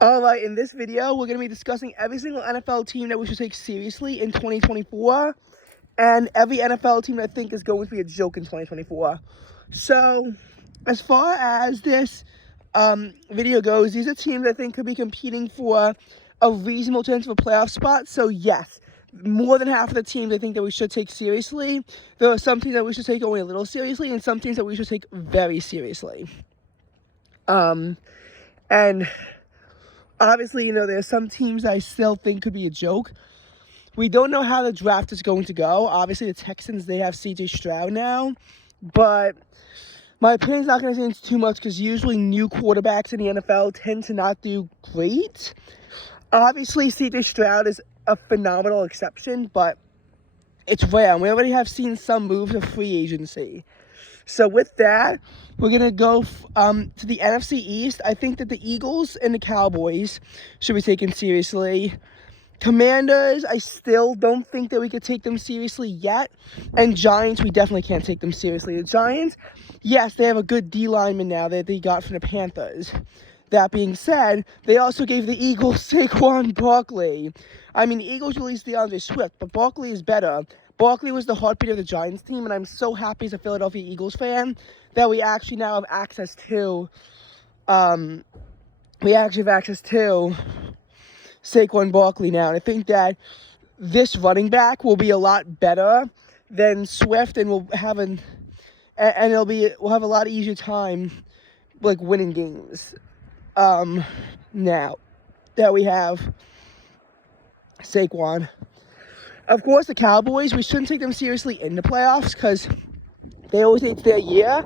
Alright, in this video, we're going to be discussing every single NFL team that we should take seriously in 2024, and every NFL team that I think is going to be a joke in 2024. So, as far as this video goes, these are teams I think could be competing for a reasonable chance of a playoff spot. So, yes, more than half of the teams I think that we should take seriously. There are some teams that we should take only a little seriously, and some teams that we should take very seriously. And obviously, there's some teams I still think could be a joke. We don't know how the draft is going to go. Obviously, the Texans, they have C.J. Stroud now. But my opinion's not going to change too much because usually new quarterbacks in the NFL tend to not do great. Obviously, C.J. Stroud is a phenomenal exception, but it's rare. And we already have seen some moves of free agency. So with that, we're going to go to the NFC East. I think that the Eagles and the Cowboys should be taken seriously. Commanders, I still don't think that we could take them seriously yet. And Giants, we definitely can't take them seriously. The Giants, yes, they have a good D lineman now that they got from the Panthers. That being said, they also gave the Eagles Saquon Barkley. I mean, the Eagles released DeAndre Swift, but Barkley is better. Barkley was the heartbeat of the Giants team, and I'm so happy as a Philadelphia Eagles fan that we actually now have access to, Saquon Barkley now. And I think that this running back will be a lot better than Swift, and we'll have a lot easier time like winning games. Now that we have Saquon. Of course, the Cowboys, we shouldn't take them seriously in the playoffs because they always say it's their year.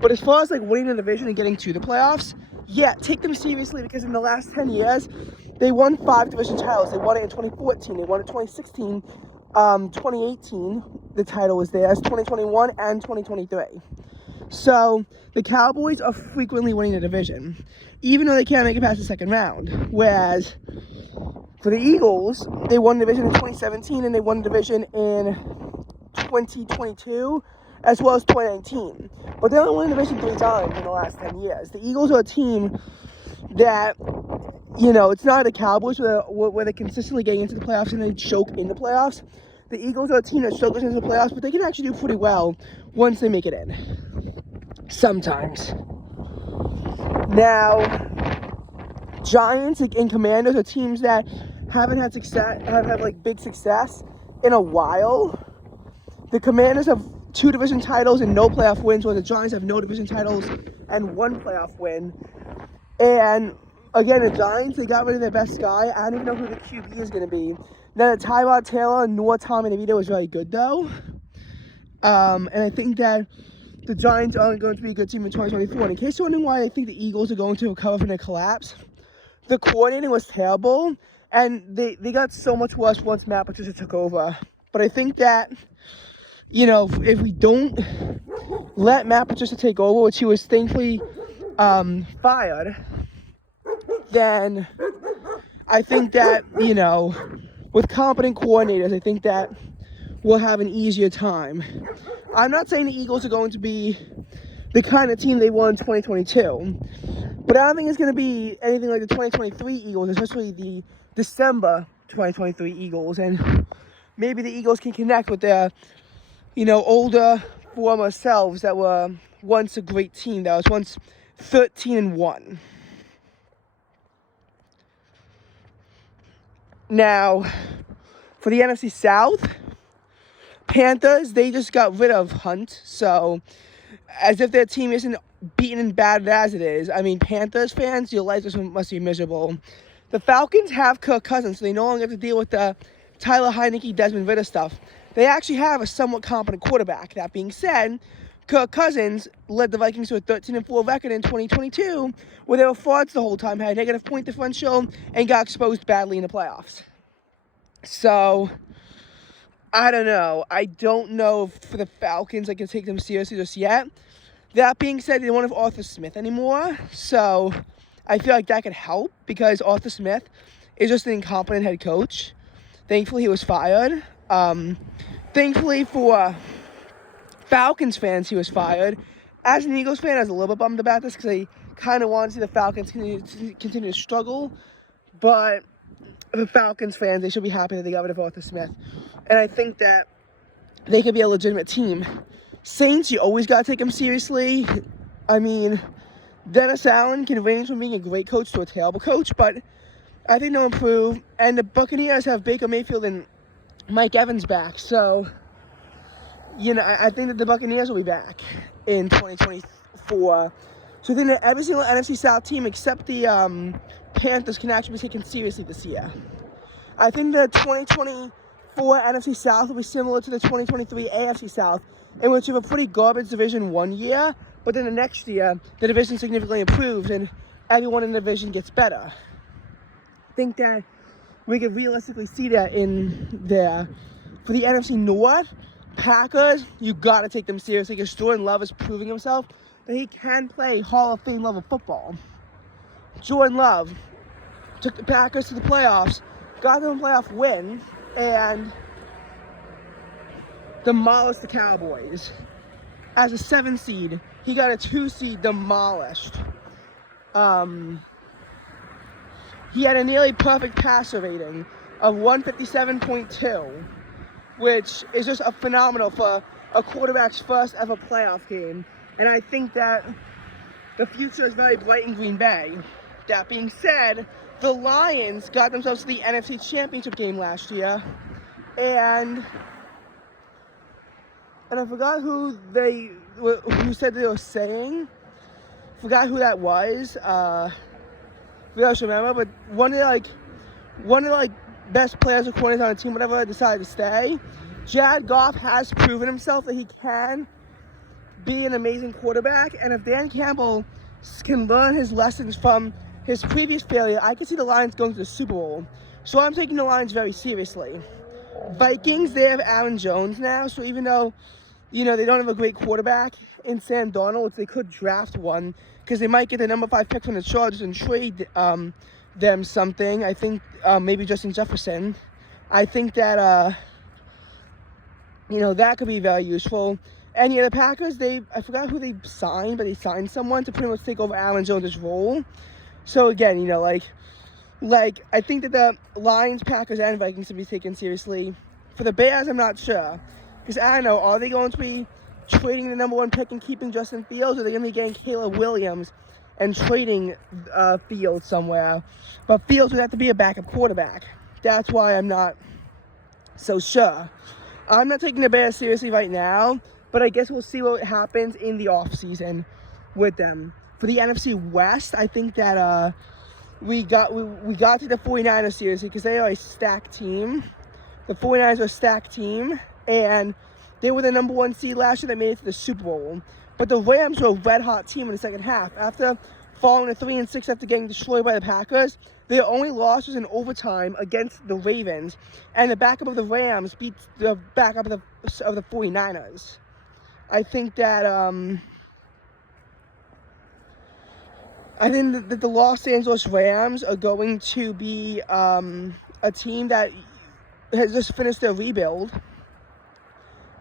But as far as like winning the division and getting to the playoffs, yeah, take them seriously because in the last 10 years, they won 5 division titles. They won it in 2014, they won it in 2016, 2018, the title was theirs, 2021, and 2023. So the Cowboys are frequently winning the division, even though they can't make it past the second round. Whereas for the Eagles, they won the division in 2017 and they won the division in 2022 as well as 2019. But they only won the division 3 times in the last 10 years. The Eagles are a team that, it's not the Cowboys where they're consistently getting into the playoffs and they choke in the playoffs. The Eagles are a team that struggles into the playoffs, but they can actually do pretty well once they make it in. Sometimes. Now, Giants and Commanders are teams that haven't had success, have had like big success in a while. The Commanders have 2 division titles and no playoff wins, while the Giants have no division titles and 1 playoff win. And again, the Giants, they got rid of their best guy. I don't even know who the QB is going to be. Now, Tyrod Taylor nor Tommy DeVito was very good, though. And I think that the Giants are going to be a good team in 2024. And in case you're wondering why I think the Eagles are going to recover from their collapse, the coordinating was terrible, and they got so much worse once Matt Patricia took over. But I think that, if we don't let Matt Patricia take over, which he was thankfully fired, then I think that, with competent coordinators, I think that we'll have an easier time. I'm not saying the Eagles are going to be the kind of team they won in 2022, but I don't think it's going to be anything like the 2023 Eagles, especially the December 2023 Eagles. And maybe the Eagles can connect with their, older, former selves that were once a great team, that was once 13-1. Now, for the NFC South, Panthers, they just got rid of Hunt, so as if their team isn't beaten and battered as it is. I mean, Panthers fans, your life must be miserable. The Falcons have Kirk Cousins, so they no longer have to deal with the Tyler Heineke, Desmond Ridder stuff. They actually have a somewhat competent quarterback. That being said, Kirk Cousins led the Vikings to a 13-4 record in 2022, where they were frauds the whole time, had a negative point differential, and got exposed badly in the playoffs. So, I don't know. I don't know if for the Falcons I can take them seriously just yet. That being said, they don't have Arthur Smith anymore, so I feel like that could help because Arthur Smith is just an incompetent head coach. Thankfully, he was fired. Thankfully for Falcons fans, he was fired. As an Eagles fan, I was a little bit bummed about this because I kind of want to see the Falcons continue to struggle, but for Falcons fans, they should be happy that they got rid of Arthur Smith. And I think that they could be a legitimate team. Saints, you always got to take them seriously. I mean, Dennis Allen can range from being a great coach to a terrible coach, but I think they'll improve. And the Buccaneers have Baker Mayfield and Mike Evans back. So, you know, I think that the Buccaneers will be back in 2024. So I think that every single NFC South team except the Panthers can actually be taken seriously this year. I think the 2024 NFC South will be similar to the 2023 AFC South, in which you have a pretty garbage division one year, but then the next year, the division significantly improves and everyone in the division gets better. I think that we could realistically see that in there. For the NFC North, Packers, you got to take them seriously because Jordan Love is proving himself that he can play Hall of Fame level football. Jordan Love took the Packers to the playoffs, got them a playoff win, and demolished the Cowboys. As a 7 seed, he got a 2 seed demolished. He had a nearly perfect passer rating of 157.2, which is just a phenomenal for a quarterback's first ever playoff game. And I think that the future is very bright in Green Bay. That being said, the Lions got themselves to the NFC Championship game last year, and I forgot who said they were saying. Forgot who that was. I don't remember, but one of the best players or corners on the team, whatever, decided to stay. Jared Goff has proven himself that he can be an amazing quarterback, and if Dan Campbell can learn his lessons from his previous failure, I could see the Lions going to the Super Bowl. So I'm taking the Lions very seriously. Vikings, they have Aaron Jones now, so even though, you know, they don't have a great quarterback in Sam Darnold, they could draft one because they might get the number 5 pick from the Chargers and trade them something. I think maybe Justin Jefferson. I think that, you know, that could be very useful. And yeah, the Packers, I forgot who they signed, but they signed someone to pretty much take over Aaron Jones' role. So again, you know, like I think that the Lions, Packers, and Vikings should be taken seriously. For the Bears, I'm not sure. Because I don't know, are they going to be trading the number 1 pick and keeping Justin Fields, or are they going to be getting Caleb Williams and trading Fields somewhere? But Fields would have to be a backup quarterback. That's why I'm not so sure. I'm not taking the Bears seriously right now, but I guess we'll see what happens in the offseason with them. For the NFC West, I think that we got to the 49ers seriously because they are a stacked team. The 49ers are a stacked team, and they were the number 1 seed last year that made it to the Super Bowl. But the Rams were a red-hot team in the second half. After falling to 3-6 after getting destroyed by the Packers, their only loss was in overtime against the Ravens, and the backup of the Rams beat the backup of the 49ers. I think that the Los Angeles Rams are going to be a team that has just finished their rebuild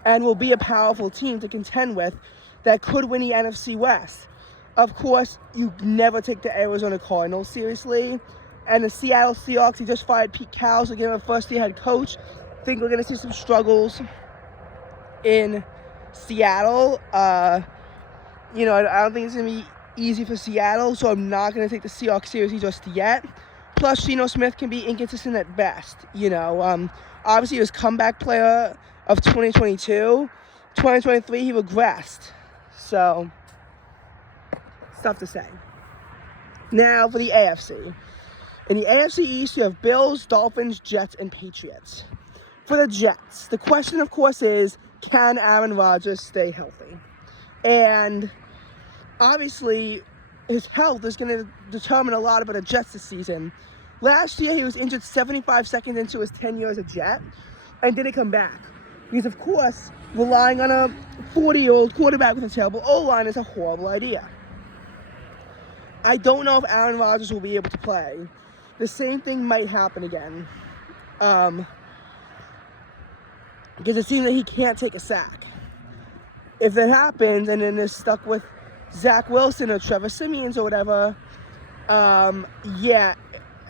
and will be a powerful team to contend with that could win the NFC West. Of course, you never take the Arizona Cardinals seriously. And the Seattle Seahawks, he just fired Pete Carroll to give him a first-year head coach. I think we're going to see some struggles in Seattle. You know, I don't think it's going to be easy for Seattle, so I'm not going to take the Seahawks seriously just yet. Plus, Geno Smith can be inconsistent at best. You know, obviously he was comeback player of 2022. 2023, he regressed. So, stuff to say. Now for the AFC. In the AFC East, you have Bills, Dolphins, Jets, and Patriots. For the Jets, the question, of course, is, can Aaron Rodgers stay healthy? And obviously, his health is going to determine a lot about the Jets this season. Last year, he was injured 75 seconds into his tenure as a Jet and didn't come back. Because, of course, relying on a 40-year-old quarterback with a terrible O-line is a horrible idea. I don't know if Aaron Rodgers will be able to play. The same thing might happen again. Because it seems that he can't take a sack. If that happens and then they're stuck with Zach Wilson or Trevor Siemian or whatever,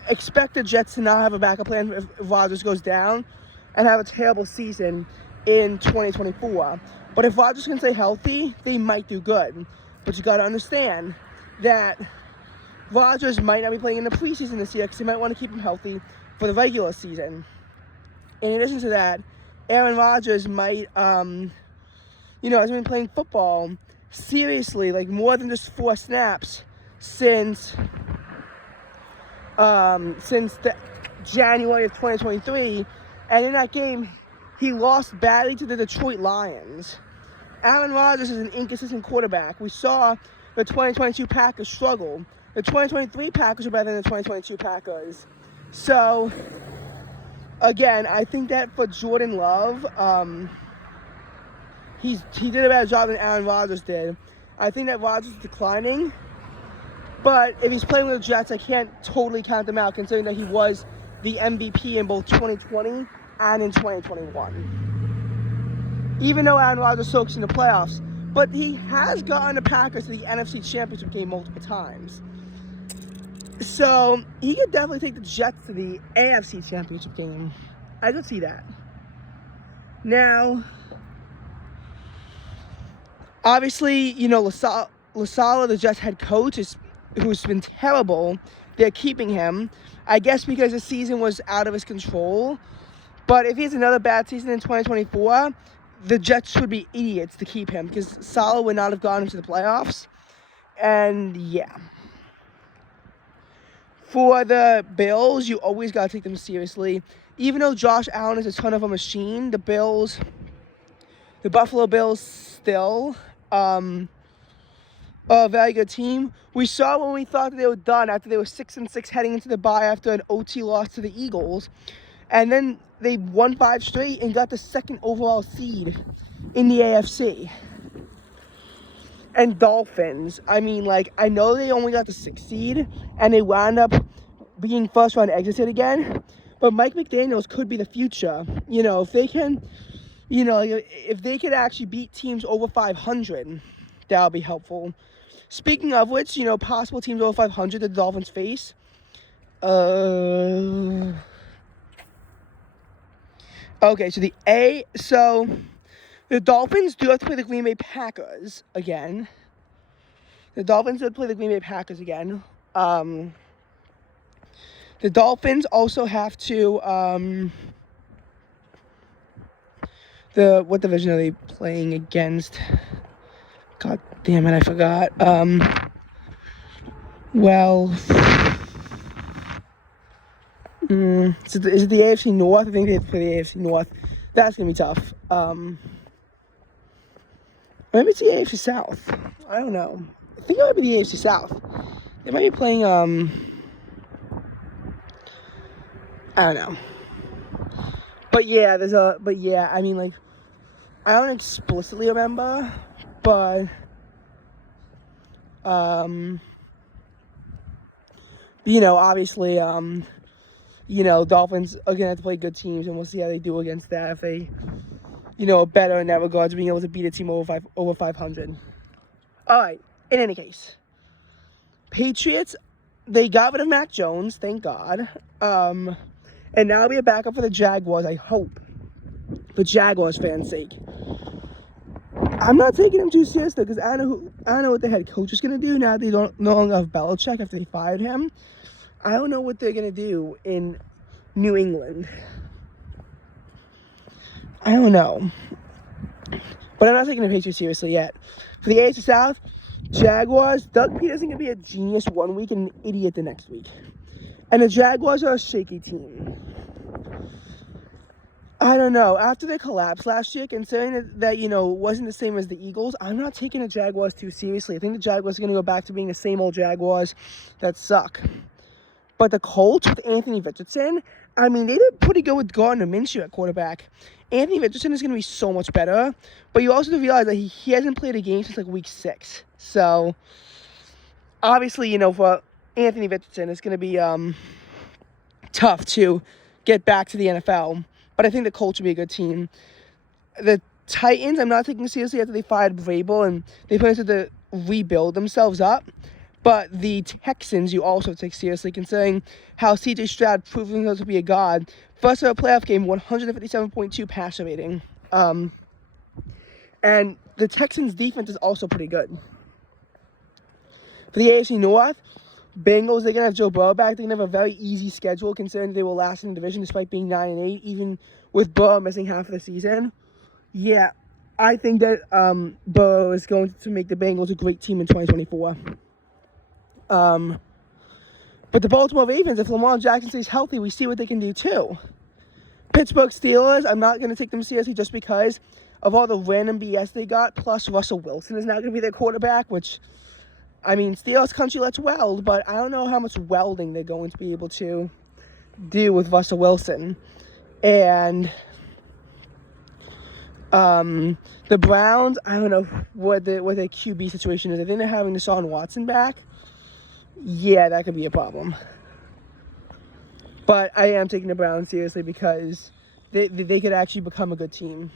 expect the Jets to not have a backup plan if Rodgers goes down and have a terrible season in 2024. But if Rodgers can stay healthy, they might do good. But you got to understand that Rodgers might not be playing in the preseason this year because they might want to keep him healthy for the regular season. In addition to that, Aaron Rodgers might, has been playing football seriously, like more than just 4 snaps since the January of 2023. And in that game, he lost badly to the Detroit Lions. Aaron Rodgers is an inconsistent quarterback. We saw the 2022 Packers struggle. The 2023 Packers are better than the 2022 Packers. So, again, I think that for Jordan Love, he did a better job than Aaron Rodgers did. I think that Rodgers is declining. But if he's playing with the Jets, I can't totally count them out, considering that he was the MVP in both 2020 and in 2021. Even though Aaron Rodgers soaks in the playoffs. But he has gotten the Packers to the NFC Championship game multiple times. So he could definitely take the Jets to the AFC Championship game. I could see that. Now, obviously, LaSala, the Jets head coach, who's been terrible. They're keeping him, I guess, because the season was out of his control. But if he has another bad season in 2024, the Jets would be idiots to keep him because Saleh would not have gone into the playoffs. And yeah. For the Bills, you always got to take them seriously. Even though Josh Allen is a ton of a machine, the Buffalo Bills still a very good team. We saw when we thought that they were done after they were 6-6 heading into the bye after an OT loss to the Eagles. And then they won 5 straight and got the 2nd overall seed in the AFC. And Dolphins, I know they only got the 6th seed and they wound up being first round exited again. But Mike McDaniels could be the future. If they can, if they could actually beat teams over 500, that'll be helpful. Speaking of which, possible teams over 500 that the Dolphins face. Okay, so the Dolphins do have to play the Green Bay Packers again. The Dolphins also have to, what division are they playing against? God damn it, I forgot. Is it the AFC North? I think they have to play the AFC North. That's going to be tough. Maybe it's the AFC South. I don't know. I think it might be the AFC South. They might be playing, I don't know. But yeah, I don't explicitly remember, but, obviously, Dolphins are going to have to play good teams, and we'll see how they do against that if they, are better in that regard, being able to beat a team over 500. All right, in any case, Patriots, they got rid of Mac Jones, thank God, and now he'll be a backup for the Jaguars, I hope, for Jaguars fans' sake. I'm not taking him too seriously because I don't know what the head coach is going to do now that they no longer have Belichick after they fired him. I don't know what they're going to do in New England. I don't know. But I'm not taking the Patriots seriously yet. For the AFC South, Jaguars, Doug Peterson's going to be a genius one week and an idiot the next week. And the Jaguars are a shaky team. I don't know. After they collapsed last year, considering that, wasn't the same as the Eagles, I'm not taking the Jaguars too seriously. I think the Jaguars are going to go back to being the same old Jaguars that suck. But the Colts with Anthony Richardson, they did pretty good with Gardner Minshew at quarterback. Anthony Richardson is going to be so much better. But you also have to realize that he hasn't played a game since week 6. So, obviously, for Anthony Richardson, it's going to be tough to get back to the NFL. But I think the Colts will be a good team. The Titans, I'm not taking seriously after they fired Vrabel and they put into the rebuild themselves up. But the Texans you also take seriously, considering how C.J. Stroud proving himself to be a god. First ever playoff game, 157.2 passer rating. And the Texans' defense is also pretty good. For the AFC North, Bengals, they're going to have Joe Burrow back. They're going to have a very easy schedule, considering they will last in the division despite being 9-8, even with Burrow missing half of the season. Yeah, I think that Burrow is going to make the Bengals a great team in 2024. But the Baltimore Ravens, if Lamar Jackson stays healthy, we see what they can do too. Pittsburgh Steelers, I'm not going to take them seriously just because of all the random BS they got, plus Russell Wilson is now going to be their quarterback, which, I mean, Steelers country, let's weld, but I don't know how much welding they're going to be able to do with Russell Wilson. And the Browns, I don't know what their QB situation is. I think they're having Deshaun Watson back. Yeah, that could be a problem. But I am taking the Browns seriously because they could actually become a good team.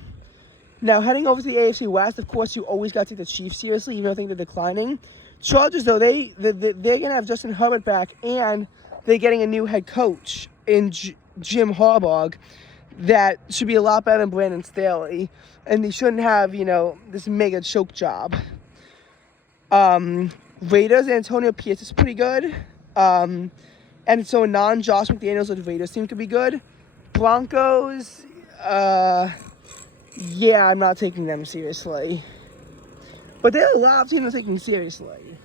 Now, heading over to the AFC West, of course, you always got to take the Chiefs seriously, even though I think they're declining. Chargers, though, they're going to have Justin Herbert back, and they're getting a new head coach in Jim Harbaugh that should be a lot better than Brandon Staley, and they shouldn't have, this mega choke job. Raiders, Antonio Pierce is pretty good. And so non-Josh McDaniels of the Raiders team could be good. Broncos, yeah, I'm not taking them seriously. But there are a lot of teams I'm taking seriously.